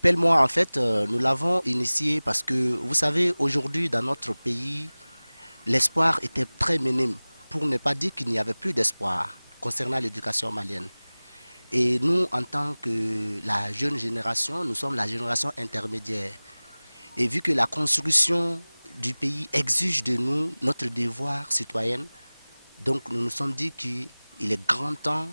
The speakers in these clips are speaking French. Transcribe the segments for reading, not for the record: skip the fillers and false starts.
Épelle-moi, en fait, nous l'avons initié parce que, vous savez, aujourd'hui, dans notre pays, l'espoir était très minime, pour ne pas dire qu'il n'y avait plus d'espoir concernant l'éducation malienne. Et nous, en tant que la jeune génération, nous sommes la génération intermédiaire. Et vu que la construction du pays exige de nous notre devoir citoyen, donc nous nous sommes dit qu'il est grand temps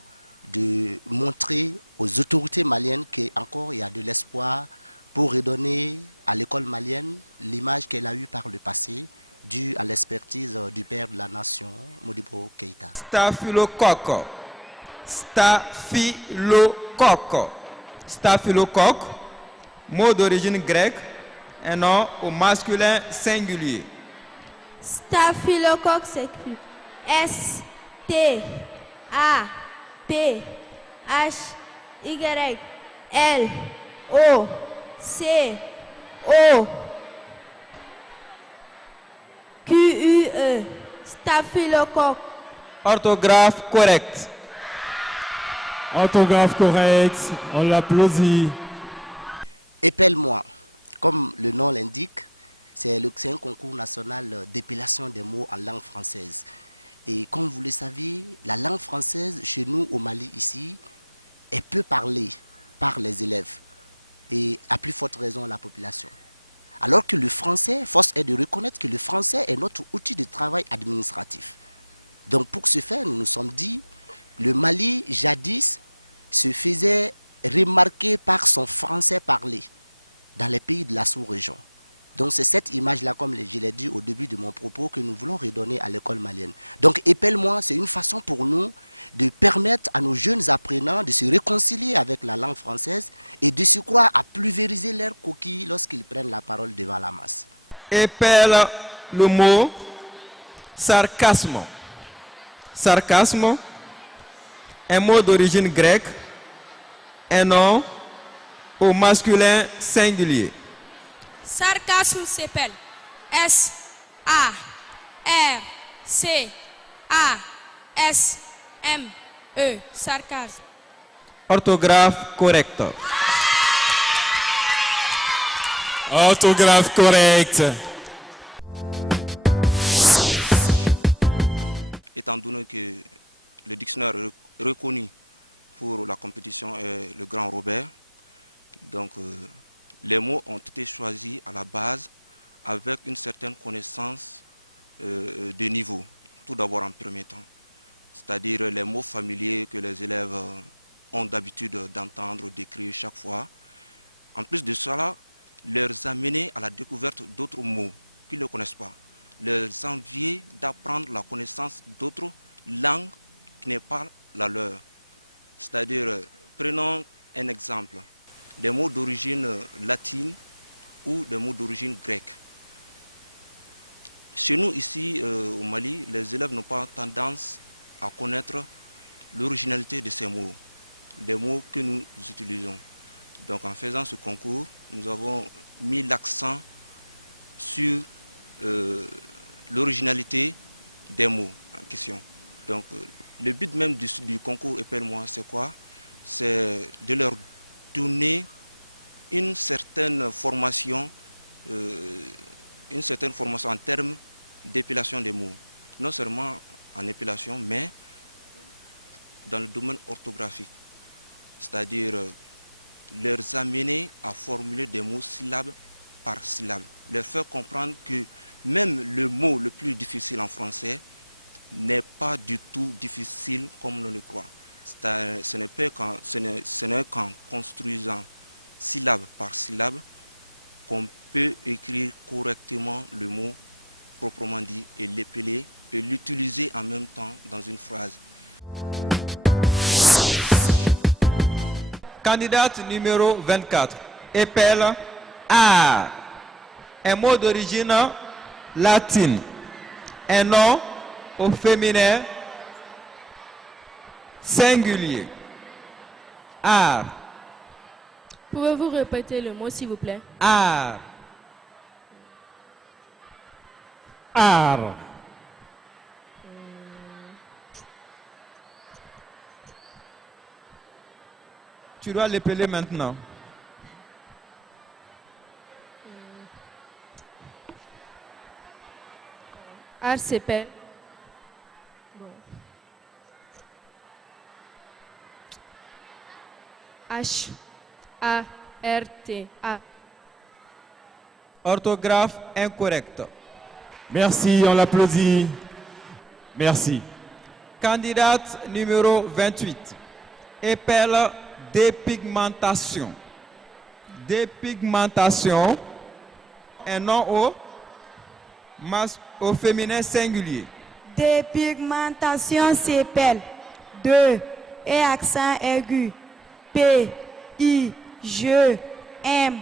de montrer aux autorités maliennes qu'encore il y a de l'espoir pour redonner à l'école malienne l'image qu'elle a eue par le passé, due à l'expertise du père de la nation, Modibo Keïta. Staphylocoque. Staphylocoque. Staphylocoque, mot d'origine grecque, un nom au masculin singulier. Staphylocoque s'écrit Staphylocoque. Staphylocoque. Orthographe correcte. Orthographe correcte, on l'applaudit. Épelle-moi, comme le nom l'indique, c'est un concours national d'épellation des mots en langue française. Et comme vous le savez, la langue française, chez nous au Mali ici, est peu parlée par les élèves et à plus forte raison la population. Alors que le français, force est de reconnaître que le français est notre outil de travail administratif. Donc pour ce faire, nous nous sommes dit, le Mali, jadis, se faisait remarquer par son français parlé dans les pays de la sous-région. Donc c'est cette image-là, comme je l'ai dit au début de mon propos, que nous voulons redonner à l'école malienne. Donc épelle-moi, c'est une façon pour nous de permettre à nos jeunes apprenants de se réconcilier avec la langue française et de se croire à pulvériser leurs coquilles lorsqu'ils prennent la parole devant la masse. Épelle le mot sarcasme. Sarcasme, un mot d'origine grecque, un nom au masculin singulier. Sarcasme s'appelle S-A-R-C-A-S-M-E. Sarcasme. Orthographe correcte. Orthographe correcte. Étant donné que le dictionnaire reconnu pour la compétition est le Grand Robert, donc les mots ont été choisis à la base avec une certaine connaissance de niveau, tout d'abord en premier temps. C'est-à-dire les mots familiers que les élèves ont d'habitude d'entendre, d'écrire chaque fois. En plus de cela, leur amener à la découverte d'autres mots qu'ils ne connaissent pas. Leur envier d'apprendre la connaissance d'autres langues qui n'est pas la leur. C'est-à-dire, prenons un exemple, des mots d'origine latine ou des mots d'origine grecque. Chez nous ici au Mali, les élèves n'ont pas tendance à connaître l'originalité de ces mots, des mots que nous utilisons. Donc en faisant ce concours, nous avons mis l'accent sur l'originalité des mots en question. Donc le but même du concours Épelle-moi, c'est quoi? C'est de leur donner une certaine formation en termes d'épellation des mots. Non seulement en épellation, mais dans le domaine orthographique. C'est-à-dire leur amener à formuler des mots syllabe par syllabe. Leur faire comprendre que même le mot le plus difficile en français n'est pas du tout difficile comme on le croit. Ce n'est qu'en construisant syllabe par syllabe qu'on peut écrire correctement le mot proprement dit et l'épeler et l'utiliser en même temps dans une phrase. Candidate numéro 24. Épelle art. Un mot d'origine latine. Un nom au féminin singulier. Art. Pouvez-vous répéter le mot s'il vous plaît? Art. Art. Tu dois l'épeler maintenant. Art s'appelle. H-A-R-T-A. Orthographe incorrecte. Merci, on l'applaudit. Merci. Candidate numéro 28. Épelle dépigmentation. Dépigmentation. Un nom au féminin singulier. Dépigmentation s'appelle 2 et accent aigu. P, I, G, M,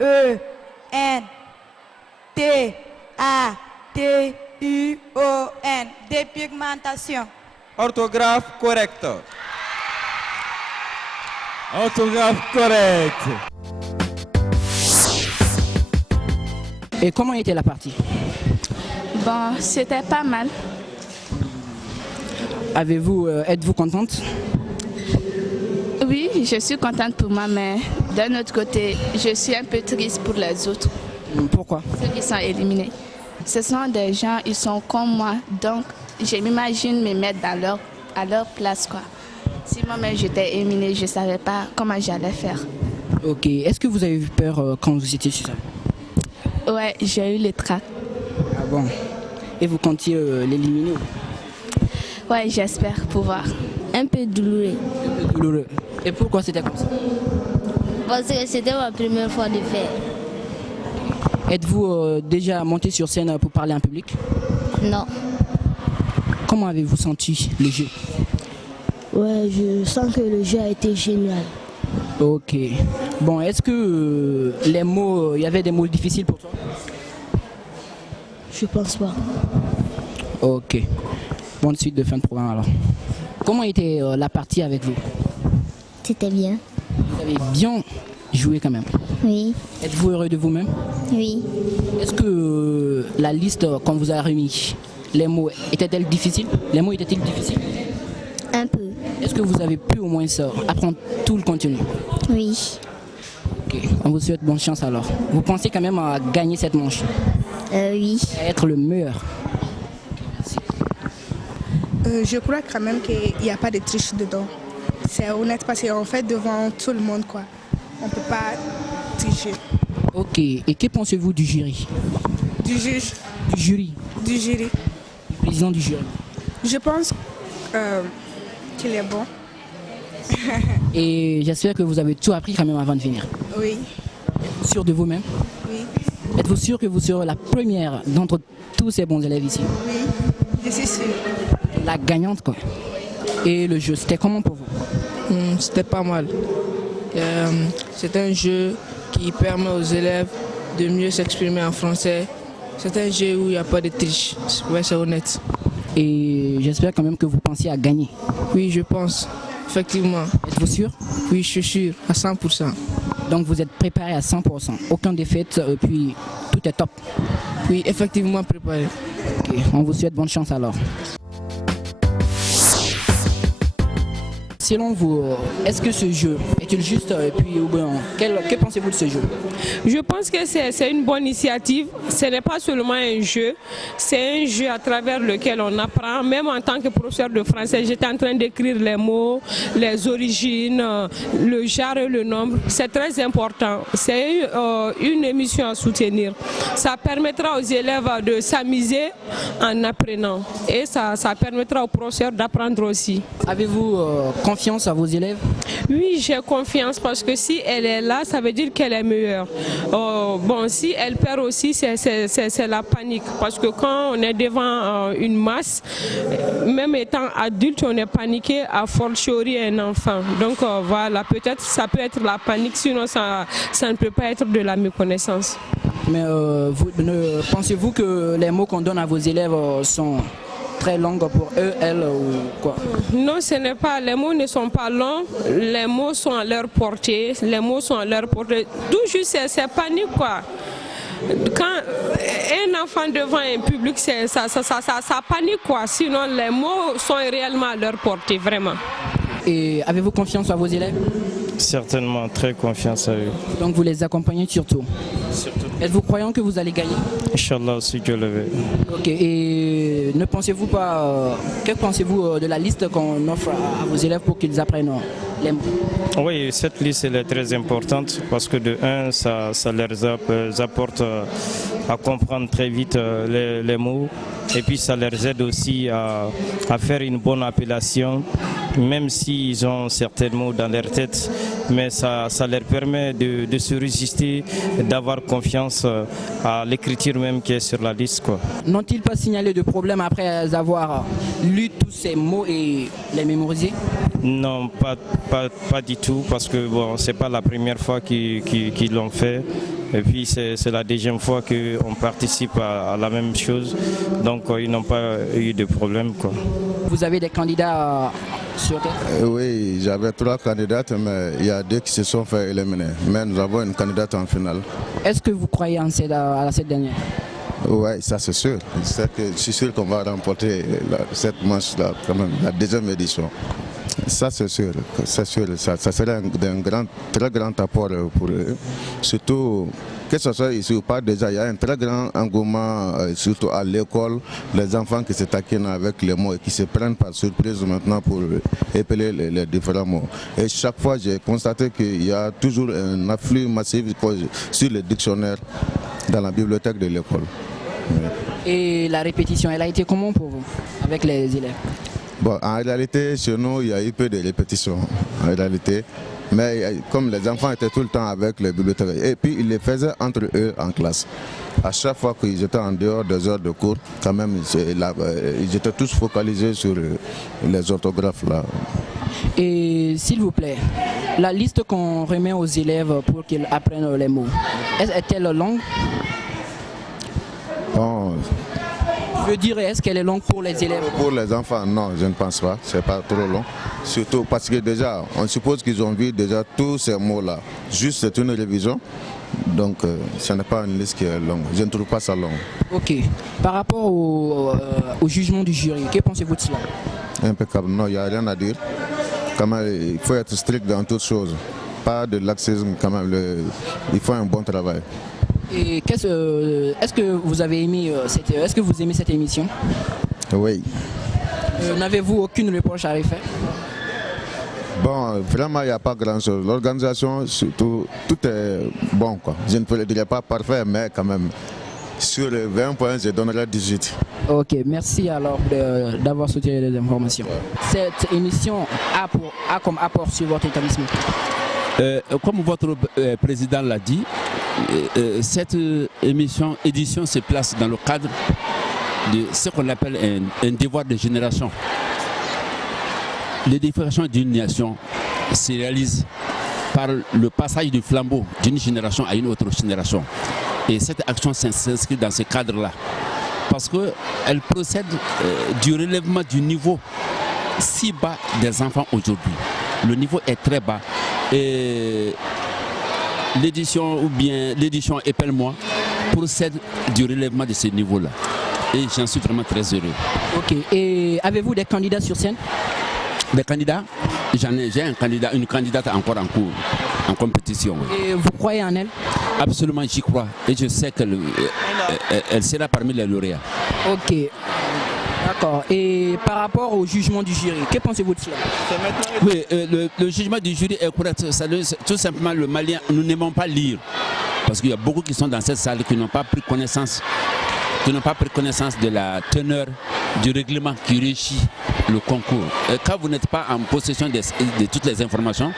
E, N, T, A, T, U, O, N. Dépigmentation. Orthographe correcte. Orthographe correcte. Et comment était la partie? Bon, c'était pas mal. Êtes-vous contente? Oui, je suis contente pour moi, mais d'un autre côté, je suis un peu triste pour les autres. Pourquoi? Ceux qui sont éliminés. Ce sont des gens, ils sont comme moi, donc je m'imagine me mettre à leur place, quoi. Si moi-même j'étais éliminée, je ne savais pas comment j'allais faire. Ok. Est-ce que vous avez eu peur quand vous étiez sur ça? Ouais, j'ai eu le trac. Ah bon? Et vous comptiez l'éliminer? Ouais, j'espère pouvoir. Un peu douloureux. Un peu douloureux. Et pourquoi c'était comme ça? Parce que c'était ma première fois de faire. Êtes-vous déjà monté sur scène pour parler en public? Non. Comment avez-vous senti le jeu? Ouais, je sens que le jeu a été génial. Ok. Bon, est-ce que les mots, il y avait des mots difficiles pour toi? Je pense pas. Ok. Bonne suite de fin de programme alors. Comment était la partie avec vous? C'était bien. Vous avez bien joué quand même. Oui. Êtes-vous heureux de vous-même? Oui. Est-ce que la liste qu'on vous a remis, les mots étaient-elles difficiles? Les mots étaient-ils difficiles? Un peu. Est-ce que vous avez pu au moins apprendre tout le contenu? Oui. Ok. On vous souhaite bonne chance alors. Vous pensez quand même à gagner cette manche? Oui. À être le meilleur? Je crois quand même qu'il n'y a pas de triche dedans. C'est honnête parce qu'en fait devant tout le monde quoi. On ne peut pas tricher. Ok. Et que pensez-vous du jury? Du juge? Du jury? Du jury. Du président du jury? Je pense qu'il est bon. Et j'espère que vous avez tout appris quand même avant de venir. Oui. Êtes-vous sûr de vous-même? Oui. Êtes-vous sûr que vous serez la première d'entre tous ces bons élèves ici? Oui, je suis sûre. La gagnante quoi. Et le jeu, c'était comment pour vous? C'était pas mal. C'est un jeu qui permet aux élèves de mieux s'exprimer en français. C'est un jeu où il n'y a pas de triche. Ouais, c'est honnête. Et j'espère quand même que vous pensiez à gagner. Oui, je pense. Effectivement. Êtes-vous sûr? Oui, je suis sûr, à 100%. Donc vous êtes préparé à 100%. Aucun défaite, puis tout est top. Oui, effectivement préparé. Ok, on vous souhaite bonne chance alors. Selon vous, est-ce que ce jeu est-il juste et puis que pensez-vous de ce jeu? Je pense que c'est une bonne initiative. Ce n'est pas seulement un jeu, c'est un jeu à travers lequel on apprend. Même en tant que professeur de français, j'étais en train d'écrire les mots, les origines, le genre et le nombre. C'est très important. C'est une émission à soutenir. Ça permettra aux élèves de s'amuser en apprenant et ça permettra aux professeurs d'apprendre aussi. Avez-vous confiance à vos élèves? Oui, j'ai confiance parce que si elle est là, ça veut dire qu'elle est meilleure. Bon, si elle perd aussi, c'est la panique. Parce que quand on est devant une masse, même étant adulte, on est paniqué à fortiori un enfant. Donc voilà, peut-être ça peut être la panique, sinon ça ne peut pas être de la méconnaissance. Mais pensez-vous que les mots qu'on donne à vos élèves sont très longues pour eux, elles ou quoi? Non, ce n'est pas. Les mots ne sont pas longs. Les mots sont à leur portée. Les mots sont à leur portée. Tout juste, c'est panique quoi. Quand un enfant devant un public, ça panique quoi. Sinon, les mots sont réellement à leur portée, vraiment. Et avez-vous confiance à vos élèves? Certainement, très confiance à eux. Donc vous les accompagnez surtout? Surtout. Êtes-vous croyant que vous allez gagner? Inch'Allah, si Dieu le veut. Ok, et Et ne pensez-vous pas, que pensez-vous de la liste qu'on offre à vos élèves pour qu'ils apprennent les mots? Oui, cette liste elle est très importante parce que de un, ça leur apporte à comprendre très vite les mots et puis ça leur aide aussi à faire une bonne appellation, même s'ils ont certains mots dans leur tête, mais ça leur permet de se résister, d'avoir confiance à l'écriture même qui est sur la liste, quoi. N'ont-ils pas signalé de problème après avoir lu tous ces mots et les mémorisés? Non, pas du tout, parce que bon, c'est pas la première fois qu'ils l'ont fait. Et puis c'est la deuxième fois qu'on participe à la même chose. Donc ils n'ont pas eu de problème, quoi. Vous avez des candidats sur tête? Oui, j'avais 3 candidates, mais il y a 2 qui se sont fait éliminer. Mais nous avons une candidate en finale. Est-ce que vous croyez à cette dernière? Oui, ça c'est sûr. Je suis sûr qu'on va remporter cette manche-là, quand même, la deuxième édition. Ça c'est sûr, ça serait un très grand apport pour eux. Surtout, que ce soit ici ou pas, déjà il y a un très grand engouement, surtout à l'école, les enfants qui se taquinent avec les mots et qui se prennent par surprise maintenant pour épeler les différents mots. Et chaque fois j'ai constaté qu'il y a toujours un afflux massif sur les dictionnaires dans la bibliothèque de l'école. Et la répétition, elle a été comment pour vous, avec les élèves? Bon, en réalité, chez nous, il y a eu peu de répétitions, en réalité. Mais comme les enfants étaient tout le temps avec les bibliothécaires, et puis ils les faisaient entre eux en classe. À chaque fois qu'ils étaient en dehors des heures de cours, quand même, ils étaient tous focalisés sur les orthographes là. Et s'il vous plaît, la liste qu'on remet aux élèves pour qu'ils apprennent les mots, est-elle longue? Bon. Je veux dire, est-ce qu'elle est longue pour les élèves? Pour les enfants, non, je ne pense pas. C'est pas trop long. Surtout parce que déjà, on suppose qu'ils ont vu déjà tous ces mots-là. Juste, c'est une révision. Donc, ce n'est pas une liste qui est longue. Je ne trouve pas ça long. Ok. Par rapport au jugement du jury, que pensez-vous de cela? Impeccable. Non, il n'y a rien à dire. Quand même, il faut être strict dans toutes choses. Pas de laxisme, quand même. Il faut un bon travail. Et est-ce que vous avez aimé est-ce que vous aimez cette émission? Oui. N'avez-vous aucune reproche à refaire? Bon, vraiment, il n'y a pas grand-chose. L'organisation, surtout, tout est bon, quoi. Je ne le dirais pas parfait, mais quand même, sur les 20 points, je donnerai 18. Ok, merci alors d'avoir soutenu les informations. Cette émission a comme apport sur votre établissement? Comme votre président l'a dit, cette édition se place dans le cadre de ce qu'on appelle un devoir de génération. L'édification d'une nation se réalise par le passage du flambeau d'une génération à une autre génération. Et cette action s'inscrit dans ce cadre-là. Parce qu'elle procède du relèvement du niveau si bas des enfants aujourd'hui. Le niveau est très bas. Et l'édition Épelle-moi procède du relèvement de ce niveau-là. Et j'en suis vraiment très heureux. Ok. Et avez-vous des candidats sur scène? Des candidats? J'ai une candidate encore en cours, en compétition. Oui. Et vous croyez en elle? Absolument, j'y crois. Et je sais qu'elle sera parmi les lauréats. Ok. D'accord. Et par rapport au jugement du jury, que pensez-vous de cela? Oui, le jugement du jury est correct. Tout simplement, le Malien, nous n'aimons pas lire. Parce qu'il y a beaucoup qui sont dans cette salle qui n'ont pas pris connaissance de la teneur du règlement qui régit le concours. Quand vous n'êtes pas en possession de toutes les informations,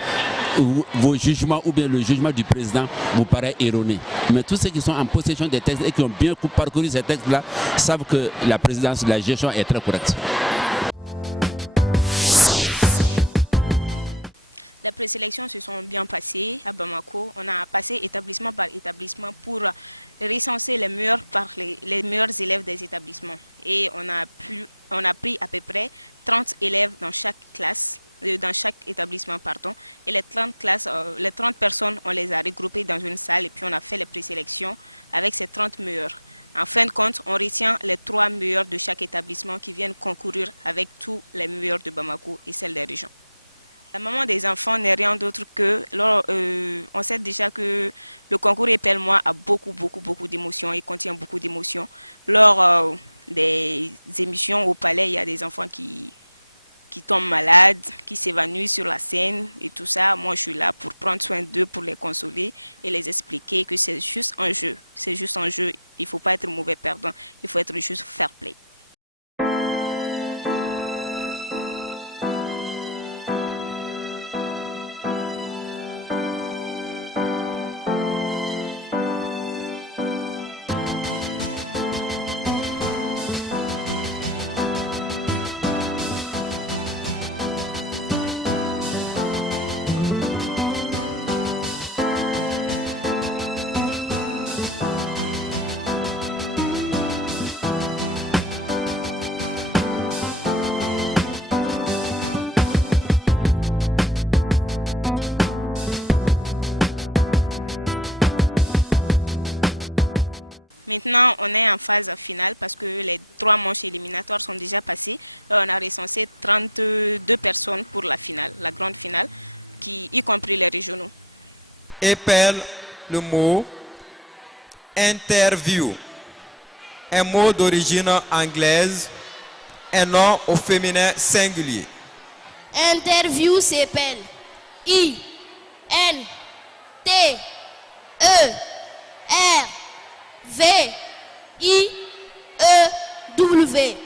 vos jugements ou bien le jugement du président vous paraît erroné. Mais tous ceux qui sont en possession des textes et qui ont bien parcouru ces textes-là savent que la présidence, la gestion est très correcte. Les présélections se sont bien passées à Bamako. On a passé établissement par établissement pour recenser les meilleurs élèves des établissements. Et on a pris à peu près 30 élèves dans chaque classe, dans chaque établissement, pardon. Et les 30 personnes, on les a regroupées dans une salle et puis on a fait les présélections avec ces 30 meilleurs. En fin de compte, on retient les 3 meilleurs de chaque établissement qui viennent concourir avec tous les meilleurs de Bamako et celles des régions. La maman des enfants n'est rien d'autre que, on sait déjà que le concours Épelle-moi a beaucoup d'émotions et contient beaucoup d'émotions. des émissions au palais, il y a des enfants qui tombent malades, qui s'évanouissent sur la scène et tout ça. Moi, je suis là pour prendre soin d'eux, pour les consoler et les expliquer que c'est juste un jeu. C'est juste un jeu. Il ne faut pas être mauvais perdant. Il faut être juste fair play. Maintenant, on est en phase finale parce que les 3 manches éliminatoires sont déjà passées. On a recensé 32 personnes pour la finale, la grande finale, y compris les régionaux. Épelle le mot interview. Un mot d'origine anglaise, un nom au féminin singulier. Interview s'appelle I N T E R V I E W.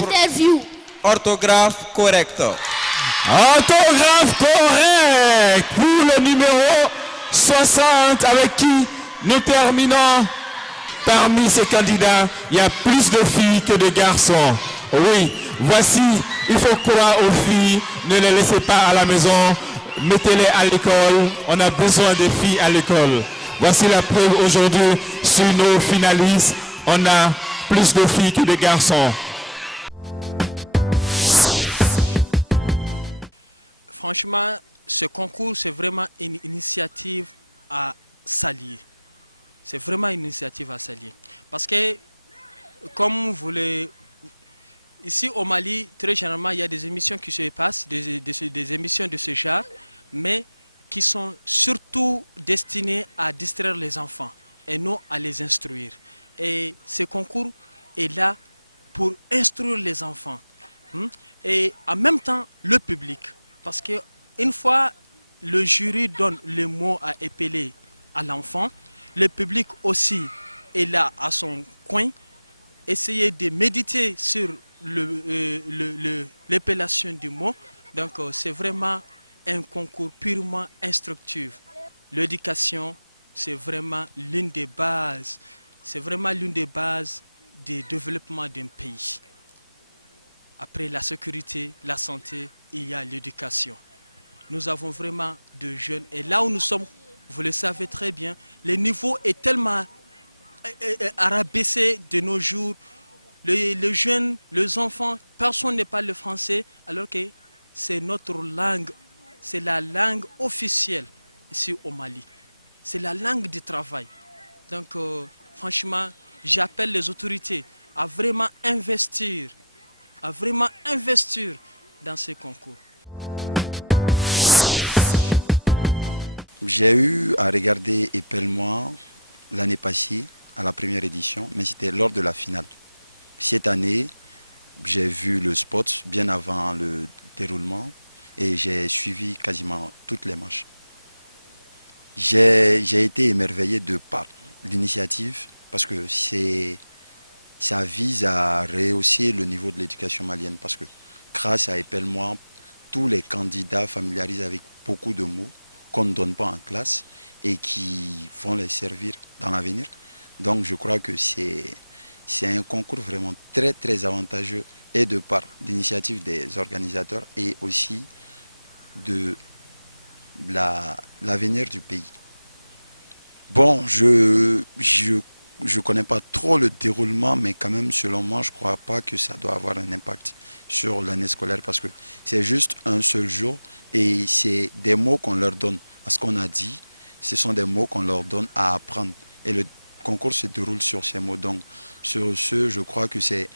Interview. Orthographe correcte. Orthographe correct pour le numéro 60 avec qui nous terminons. Parmi ces candidats, il y a plus de filles que de garçons. Oui, voici, il faut croire aux filles, ne les laissez pas à la maison, mettez-les à l'école, on a besoin des filles à l'école. Voici la preuve aujourd'hui sur nos finalistes, on a plus de filles que de garçons. Franchement, ce concours, c'est vraiment une initiative à saluer. C'est vraiment une initiative à saluer. Parce que, comme vous voulez, ici au Mali, très généralement, il y a des émissions qui se passent, des émissions de ce genre, mais qui sont surtout destinées à distraire les enfants et non à les instruire. Et ce concours est là pour instruire les enfants et en même temps le public. Parce qu'une fois le jury donne le mot à épeler à l'enfant, le public aussi est là à son coin, essayer de méditer sur l'épellation du mot. Donc c'est vraiment un concours purement instructif. L'éducation, c'est vraiment l'une des bases. C'est vraiment l'une des bases du développement d'un pays. Après la sécurité, la santé, il y a l'éducation. Nous avons vraiment de jeunes. Et là où nous sommes, vous le savez très bien, le niveau est tellement rabaissé de nos jours. Les jeunes, les enfants, personne ne parle le français, alors que c'est notre langue. C'est la langue officielle ici au Mali. C'est la langue du travail. Donc, franchement, j'appelle les autorités à vraiment investir dans ces concours. J'ai eu à regarder Épelle-moi l'année passée à la première édition, mais c'était lors de la finale. Cette année, j'ai vu le spot bien avant le déroulement et j'ai suivi quasiment toutes les manches. J'ai été émerveillé de par l'initiative parce que ça vise à rehausser le niveau de l'éducation malienne parce que grâce à Épelle-moi, tous les candidats familiarisent avec beaucoup de mots qu'on ne donne pas en classe et qui vont les servir dans l'avenir. Donc je crois que c'est un concours vraiment très très avantageux et de par l'initiative des organisateurs et aussi de l'avenir du pays. Bon, je connais pas trop le déroulement, mais quand même selon moi, je crois pas que ça doit avoir un impact sur l'année scolaire parce que c'est juste un seul jour et c'est des mots qu'on leur donne. À ce qu'on a dit, ce sont des mots qu'on leur donne à apprendre et le concours se déroule sur ces mots. Donc sur ce, je crois que c'est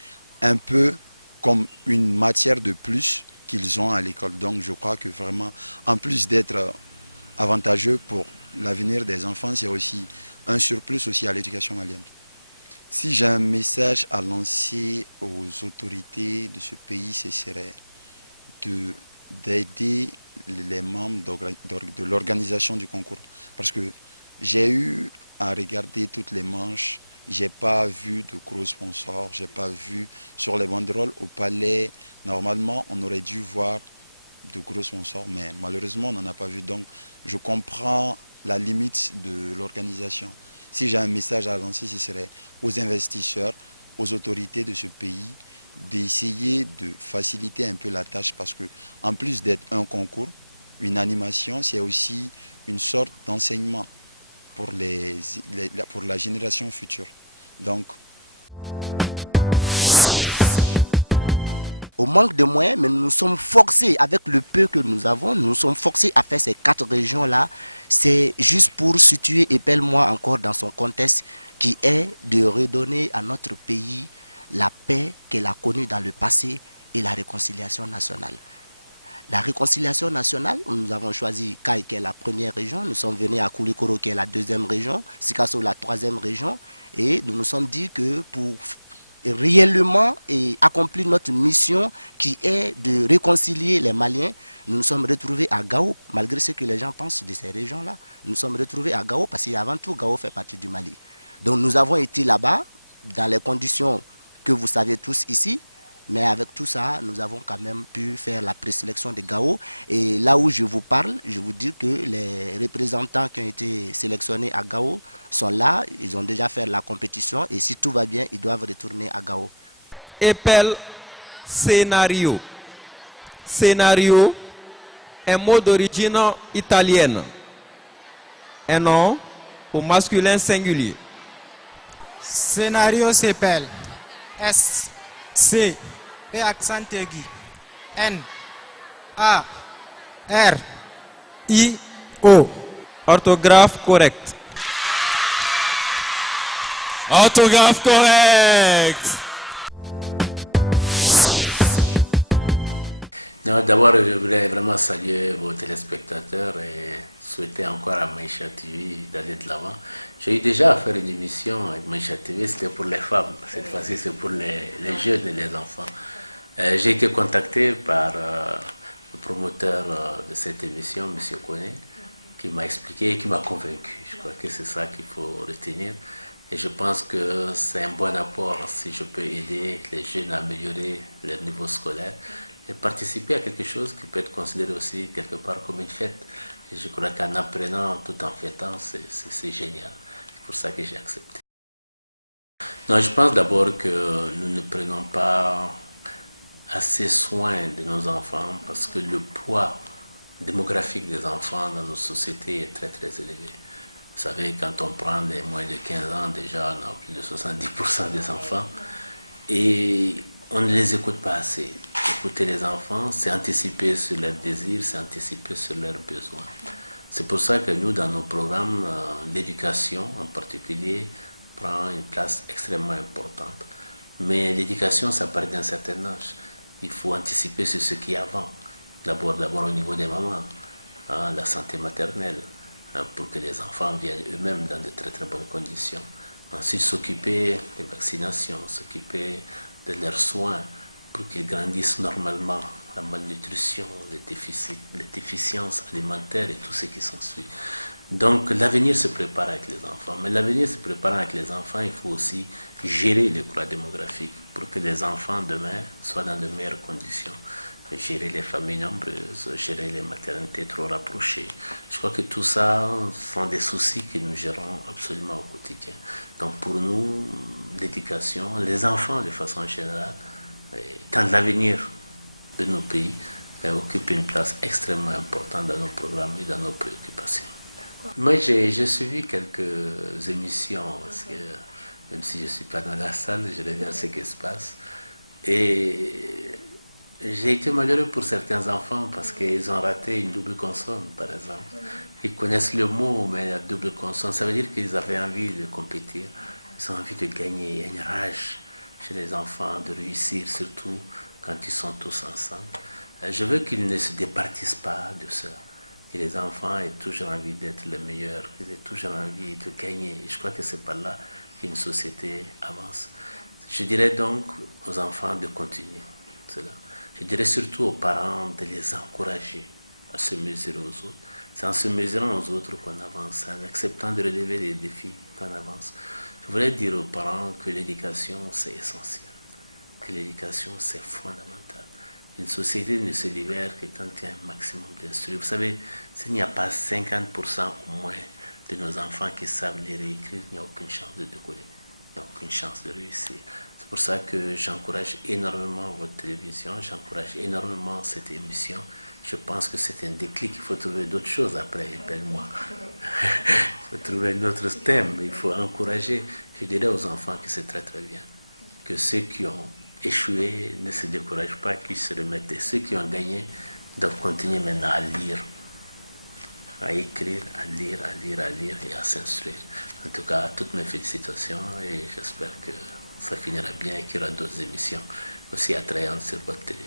un peu comme une matière de plus qu'ils ont à l'école. Donc je crois que vraiment, en plus d'être avantageux pour l'avenir des enfants, c'est aussi un surplus aussi à l'éducation malienne. Si j'ai un message à lancer aux autorités de ce pays, ce serait d'aider les membres de l'organisation du concours. Parce que j'ai eu à regarder toutes les manches, j'ai pas vu de gros sponsors, j'ai pas vu sur les banderoles au palais. Normalement, on aurait dû voir de gros sponsors, mais malheureusement, on n'en a pas vu. Donc, je comprends la limite de l'organisation. Si j'ai un message à lancer, ce serait aux investisseurs, aux autorités de ce pays, d'essayer de faciliter un peu la tâche parce que, en plus d'être un concours, une animation, c'est aussi une sorte d'enseignement pour la génération future. Donc, au manque de moyens, mais nous sommes forcés, avec le peu que nous avons, nous sommes forcés à faire ces 4 régions-là. C'est juste pour situer Epelle-moi encore dans son contexte qui est de redonner à notre pays la paix qu'elle a connue dans le passé et la réconciliation nationale. La réconciliation nationale, nous avons choisi Kai qui est la première région, nous sommes venus à Koulikoro qui est la 2e région, Sikasso la 3e région, et nous nous sommes dit que pour réellement accomplir notre mission qui est de réconcilier les Maliens, nous nous sommes retrouvés à Gao, malgré ce que les gens pensent de ces régions-là. Nous nous sommes retrouvés à Gao parce qu'avant tout, Gao fait partie du Mali. Donc nous avons été là-bas dans les conditions que vous savez tous ici, mais avec tout ça, nous avons quand même pu faire la présélection de Gao. Et là où je vous parle, je vous dis que les représentants qui ont été sélectionnés à Gao sont là, ils ont déjà fait la compétition et si tout va bien, ils doivent retourner à Gao. Epelle, scénario. Scénario, un mot d'origine italienne. Un nom au masculin singulier. Scénario s'appelle S, C, P accent aigu, N, A, R, I, O. Orthographe correcte. Orthographe correcte. D'abord, je voulais vraiment saluer vos téléspectateurs et souhaiter encore à Maïcha TV d'aller de l'avant. J'ai eu déjà à faire une émission avec Maïcha TV, c'était pour les femmes. Cette fois-ci, c'est pour les jeunes et les enfants. J'ai été contacté par le promoteur de cette émission, M. Koné, qui m'a expliqué et qui m'a convaincu. Je crois que c'est ça qu'il faut retenir. Et je pense que c'est un bon apport si je peux aider les jeunes à améliorer leur niveau scolaire et participer à quelque chose qui peut être considéré aussi quelque part comme une fête. Et je crois qu'en apprenant tout en fêtant, c'est génial. C'est pour ça que j'ai accepté. Non, je pense d'abord que nous ne prenons pas assez soin de nos enfants parce que le poids démographique des enfants dans nos sociétés est très très élevé. Vous savez, quand on prend les moins de 15 ans, déjà on a plus de 70% des enfants et on ne les écoute pas assez. Écouter les enfants, c'est anticiper sur leurs désirs, c'est anticiper sur leurs besoins. C'est pour ça que nous, dans nos programmes, l'éducation en particulier prend une place extrêmement importante. Mais l'éducation, ça part d'un certain âge. Il faut anticiper sur ce qui est avant. D'abord au niveau des mamans, la santé maternelle, pour que les enfants viennent eux-mêmes dans de très très bonnes conditions. Ensuite, s'occuper des vaccinations, s'occuper de leurs soins pour qu'ils grandissent normalement, la malnutrition, les déficiences alimentaires et tout ce qui s'ensuit. Donc l'avenir se prépare avec les enfants. Mais l'avenir se préparant avec les enfants, il faut aussi gérer le poids démographique pour que les enfants demain soient dans de meilleures conditions. Gérer les familles nombreuses, gérer les maternités trop rapprochées. Je crois que tout ça sont des soucis que nous gérons absolument au quotidien. Donc pour nous, l'éducation, les enfants de façon générale, tant l'avenir de nos pays occupe une place extrêmement importante dans nos programmes et dans nos préoccupations. Moi, j'ai suivi quelques émissions, parce que même si je ne suis pas dans la salle, je regarde ce qui se passe. Et j'ai été malheureux pour certains enfants parce qu'ils ont raté une double consonne, par exemple. Ils connaissent le mot, mais la double consonne, ça veut dire qu'ils avaient envie de compétir, ils ont envie de gagner. Il y a une rage chez les enfants de réussir, surtout quand ils sont tous ensemble. Je veux qu'ils ne se départissent pas de ça. Que les enfants aient toujours envie d'être les meilleurs, qu'ils aient toujours envie de gagner. Et je crois que c'est par là qu'une société avance. Je dirais donc aux enfants de continuer cela. Je dirais surtout aux parents de les encourager à se mesurer aux autres. C'est en se mesurant aux autres qu'on avance, en acceptant de relever les défis qu'on avance. Je voudrais dire aux parents que l'éducation, c'est essentiel, que l'éducation, c'est fondamental. Une société ne se libère que quand il y a un maximum d'instruits. Vous savez, s'il n'y a pas 50% au moins de nos enfants qui savent lire et écrire, il n'y a aucune chance de décoller, il n'y a aucune chance de réussir. C'est pour ça que j'encourage énormément votre télévision, j'encourage énormément cette émission. Je pense que c'est un déclic, il faut trouver d'autres choses après, appelle-moi. Il faut trouver un autre thème, il faut encourager. Je dirais aux enfants que c'est très très bien, que ceux qui ont échoué ne se découragent pas, qu'ils se remettent. Et ceux qui ont gagné doivent continuer maintenant à lire, à écrire, à lire, à lire, à lire et à s'instruire. En tout cas, toutes mes félicitations et j'espère que ça finira bien et qu'il y aura d'autres émissions aussi attrayantes sur votre télé.